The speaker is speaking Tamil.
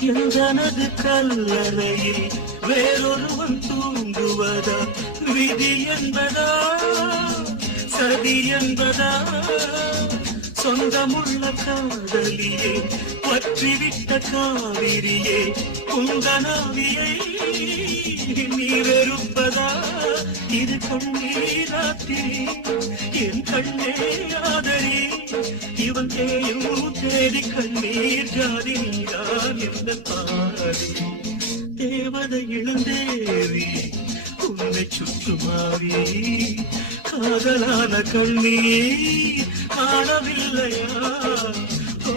எனது கல்லறையில் வேறொருவன் தூங்குவதா? விதி என்பதா சதி என்பதா? சொந்தமுள்ள காதலியே பற்றிவிட்ட காவிரியே குந்தனாவியை நீரெருப்பதா? இது கண்ணீராத்திரி என் கண்ணே ஆதரி. இவன் தேயும் தேடி கண்ணீர் ஜாதி நீரான் எந்த பாடி. தேவதை இளந்தேவி உன்னை சுற்றுமாவி காதலான கண்ணீர் காணவில்லையா? ஓ